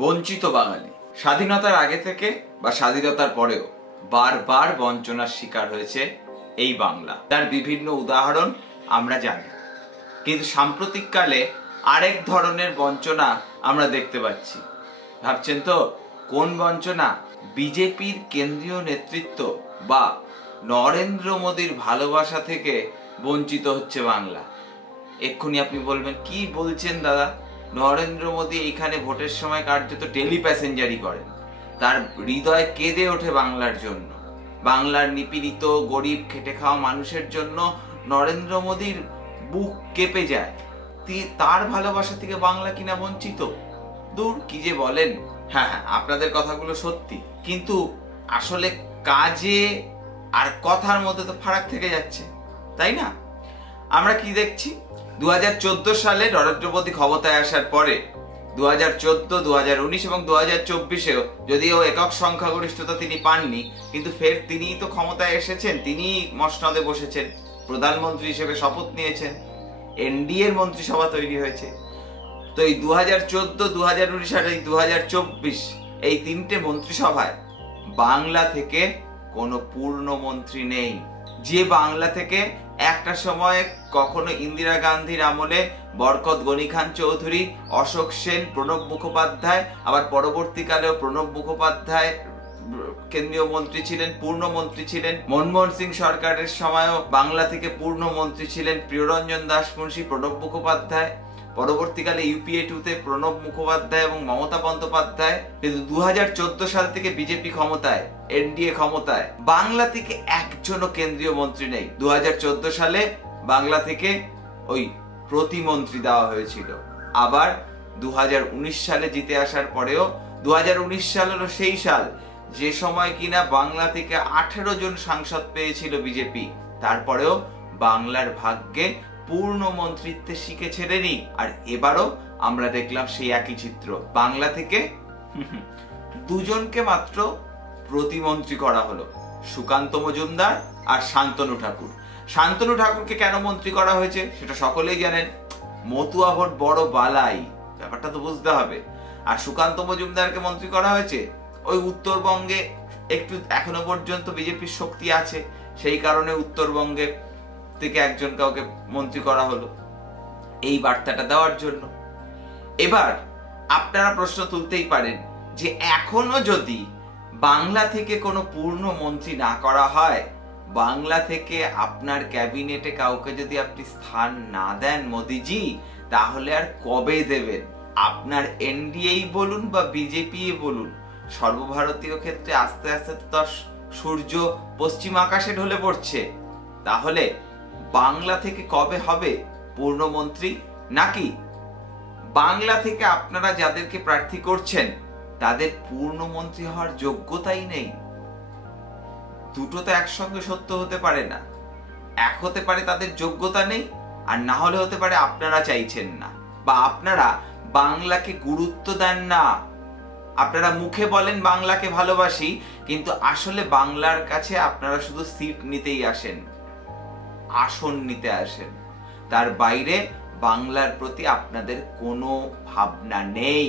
বঞ্চিত বাঙালি স্বাধীনতার আগে থেকে বা স্বাধীনতার পরেও বারবার বঞ্চনার শিকার হয়েছে এই বাংলা। তার বিভিন্ন উদাহরণ আমরা জানি, কিন্তু সাম্প্রতিককালে আরেক ধরনের বঞ্চনা আমরা দেখতে পাচ্ছি। ভাবছেন তো কোন বঞ্চনা? বিজেপির কেন্দ্রীয় নেতৃত্ব বা নরেন্দ্র মোদীর ভালোবাসা থেকে বঞ্চিত হচ্ছে বাংলা। এক্ষুনি আপনি বলবেন, কি বলছেন দাদা? নরেন্দ্র মোদী এইখানে ভোটের সময় কার্যত টেলি প্যাসেঞ্জারি করেন। তার হৃদয় কেঁদে ওঠে বাংলার জন্য, বাংলার নিপীড়িত গরিব খেটে খাওয়া মানুষের জন্য নরেন্দ্র মোদীর বুক কেঁপে যায়। তার ভালোবাসা থেকে বাংলা কিনা বঞ্চিত? দূর, কি যে বলেন। হ্যাঁ, আপনাদের কথাগুলো সত্যি, কিন্তু আসলে কাজে আর কথার মধ্যে তো ফারাক থেকে যাচ্ছে, তাই না? আমরা কি দেখছি? 2014 সালে নরেন্দ্র মোদী ক্ষমতায় আসার পরে 2014, 2019 এবং 2024-এও যদিও একক সংখ্যাগরিষ্ঠতা তিনি পাননি, কিন্তু ফের তিনিই তো ক্ষমতায় এসেছেন, তিনিই মসনদে বসেছেন, প্রধানমন্ত্রী হিসেবে শপথ নিয়েছেন, এনডিএর মন্ত্রিসভা তৈরি হয়েছে। তো এই 2014, 2019 আর এই 2024 এই তিনটে মন্ত্রিসভায় বাংলা থেকে কোনো পূর্ণমন্ত্রী নেই। যে বাংলা থেকে একটা সময় কখনো ইন্দিরা গান্ধীর আমলে বরকত গনি খান চৌধুরী, অশোক সেন, প্রণব মুখোপাধ্যায়, আবার পরবর্তীকালেও প্রণব মুখোপাধ্যায় কেন্দ্রীয় মন্ত্রী ছিলেন, পূর্ণমন্ত্রী ছিলেন। মনমোহন সিং সরকারের সময়ও বাংলা থেকে পূর্ণমন্ত্রী ছিলেন প্রিয়রঞ্জন দাস মুন্সি, প্রণব মুখোপাধ্যায়। পরবর্তীকালে ইউপিএ 2-তে প্রণব মুখোপাধ্যায় এবং মমতা বন্দ্যোপাধ্যায়। কিন্তু 2014 সাল থেকে বিজেপি ক্ষমতায়, এনডিএ ক্ষমতায়, বাংলা থেকে একজনও কেন্দ্রীয় মন্ত্রী নেই। 2014 সালে বাংলা থেকে ওই প্রতিমন্ত্রী দেওয়া হয়েছিল। আবার 2019 সালে জিতে আসার পরেও 2019 সাল হলো সেই সাল যে সময় কিনা বাংলা থেকে 18 জন সাংসদ পেয়েছিল বিজেপি। তারপরেও বাংলার ভাগ্যে পূর্ণ মন্ত্রিত্বে শিখে ছেড়েনি। আর এবারও আমরা দেখলাম সেই একই চিত্র। বাংলা থেকে দুজনকে মাত্র প্রতিমন্ত্রী করা হলো, সুকান্ত মজুমদার আর শান্তনু ঠাকুর। শান্তনু ঠাকুরকে কেন মন্ত্রী করা হয়েছে সেটা সকলেই জানেন। মতুয়া ভোট বড় বালাই, ব্যাপারটা তো বুঝতে হবে। আর সুকান্ত মজুমদারকে মন্ত্রী করা হয়েছে ওই উত্তরবঙ্গে একটু এখনো পর্যন্ত বিজেপির শক্তি আছে, সেই কারণে উত্তরবঙ্গে থেকে একজন কাউকে মন্ত্রী করা হলো, এই বার্তাটা দেওয়ার জন্য। এবার আপনারা প্রশ্ন তুলতেই পারেন যে এখনো যদি বাংলা থেকে কোনো পূর্ণ মন্ত্রী না করা হয়, বাংলা থেকে আপনার ক্যাবিনেটে কাউকে যদি আপনি স্থান না দেন মোদিজি, তাহলে আর কবে দেবেন? আপনার এনডিএই বলুন বা বিজেপি বলুন, সর্বভারতীয় ক্ষেত্রে আস্তে আস্তে তো সূর্য পশ্চিম আকাশে ঢলে পড়ছে। তাহলে বাংলা থেকে কবে হবে পূর্ণমন্ত্রী? নাকি বাংলা থেকে আপনারা যাদেরকে প্রার্থী করছেন তাদের পূর্ণমন্ত্রী হওয়ার যোগ্যতাই নেই? দুটো তো একসঙ্গে সত্য হতে পারে না। এক হতে পারে তাদের যোগ্যতা নেই, আর না হলে হতে পারে আপনারা চাইছেন না, বা আপনারা বাংলাকে গুরুত্ব দেন না। আপনারা মুখে বলেন বাংলাকে ভালোবাসি, কিন্তু আসলে বাংলার কাছে আপনারা শুধু সিট নিতেই আসেন, আসন নিতে আসেন। তার বাইরে বাংলার প্রতি আপনাদের কোনো ভাবনা নেই।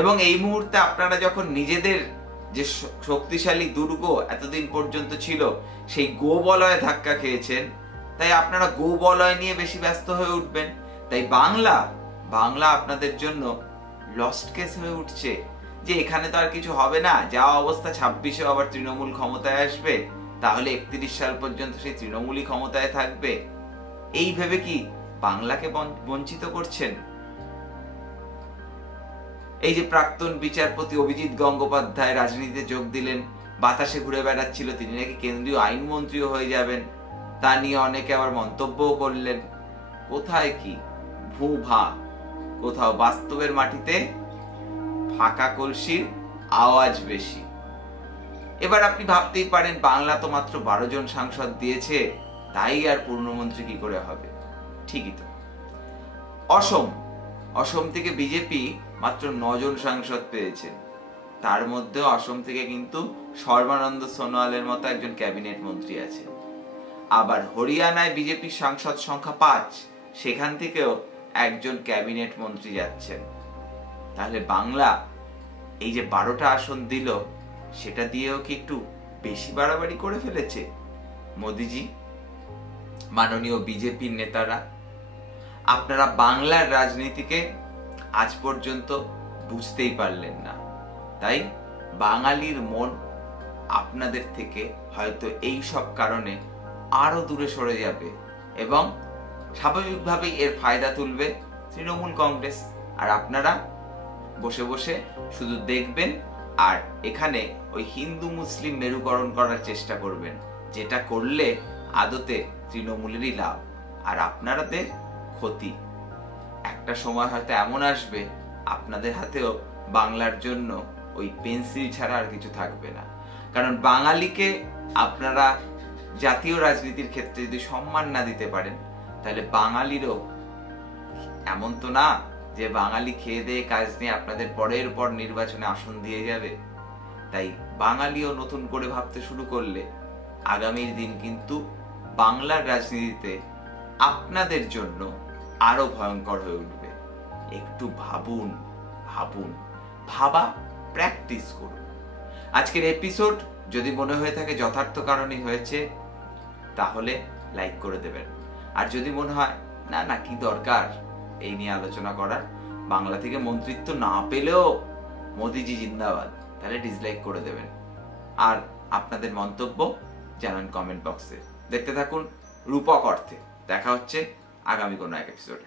এবং এই মুহূর্তে আপনারা যখন নিজেদের যে শক্তিশালী দুর্গ এতদিন পর্যন্ত ছিল সেই গোবলয়ে ধাক্কা খেয়েছেন, তাই আপনারা গোবলয় নিয়ে বেশি ব্যস্ত হয়ে উঠবেন। তাই বাংলা আপনাদের জন্য লস্ট কেস হয়ে উঠছে, যে এখানে তো আর কিছু হবে না, যা অবস্থা 26-এ আবার তৃণমূল ক্ষমতায় আসবে, তাহলে 31 সাল পর্যন্ত সেই তৃণমূলই ক্ষমতায় থাকবে। এই ভেবে কি বাংলাকে বঞ্চিত করছেন? এই যে প্রাক্তন বিচারপতি অভিজিৎ গঙ্গোপাধ্যায় রাজনীতিতে যোগ দিলেন, বাতাসে ঘুরে বেড়াচ্ছিল তিনি নাকি কেন্দ্রীয় আইনমন্ত্রীও হয়ে যাবেন, তা নিয়ে অনেকে আবার মন্তব্যও করলেন। কোথায় কি ভূ-ভা, কোথাও বাস্তবের মাটিতে ফাঁকা কলসির আওয়াজ বেশি। এবার আপনি ভাবতেই পারেন বাংলা তো মাত্র 12 জন সাংসদ দিয়েছে, তাই আর পূর্ণমন্ত্রী কি করে হবে? ঠিকই তো। অসম থেকে বিজেপি মাত্র 9 জন সাংসদ পেয়েছে, তার মধ্যে অসম থেকে কিন্তু সর্বানন্দ সোনোয়ালের মতো একজন ক্যাবিনেট মন্ত্রী আছে। আবার হরিয়ানায় বিজেপির সাংসদ সংখ্যা 5, সেখান থেকেও একজন ক্যাবিনেট মন্ত্রী যাচ্ছেন। তাহলে বাংলা এই যে 12টা আসন দিল, সেটা দিয়েও কি একটু বেশি বাড়াবাড়ি করে ফেলেছে মোদিজি, মাননীয় বিজেপির নেতারা? আপনারা বাংলার রাজনীতিকে আজ পর্যন্ত বুঝতেই পারলেন না, তাই বাঙালির মন আপনাদের থেকে হয়তো এই সব কারণে আরো দূরে সরে যাবে এবং স্বাভাবিকভাবেই এর ফায়দা তুলবে তৃণমূল কংগ্রেস। আর আপনারা বসে বসে শুধু দেখবেন আর এখানে ওই হিন্দু মুসলিম মেরুকরণ করার চেষ্টা করবেন, যেটা করলে আদতে তৃণমূলেরই লাভ আর আপনাদের ক্ষতি। একটা সময় হয়তো এমন আসবে আপনাদের হাতেও বাংলার জন্য ওই পেন্সিল ছাড়া আর কিছু থাকবে না। কারণ বাঙালিকে আপনারা জাতীয় রাজনীতির ক্ষেত্রে যদি সম্মান না দিতে পারেন, তাহলে বাঙালিরও এমন তো না যে বাঙালি খেয়ে দিয়ে কাজ নিয়ে আপনাদের পরের পর নির্বাচনে আসন দিয়ে যাবে। তাই বাঙালিও নতুন করে ভাবতে শুরু করলে আগামীর দিন কিন্তু বাংলার রাজনীতিতে আপনাদের জন্য আরো ভয়ঙ্কর হয়ে উঠবে। একটু ভাবুন, ভাবা প্র্যাকটিস করুন। আজকের এপিসোড যদি মনে হয়ে থাকে যথার্থ কারণেই হয়েছে, তাহলে লাইক করে দেবেন। আর যদি মনে হয় না না কি দরকার এই নিয়ে আলোচনা করার, বাংলা থেকে মন্ত্রিত্ব না পেলেও মোদিজি জিন্দাবাদ, তাহলে ডিসলাইক করে দেবেন। আর আপনাদের মন্তব্য জানান কমেন্ট বক্সে। দেখতে থাকুন রূপক অর্থে। দেখা হচ্ছে আগামী কোনো এক এপিসোডে।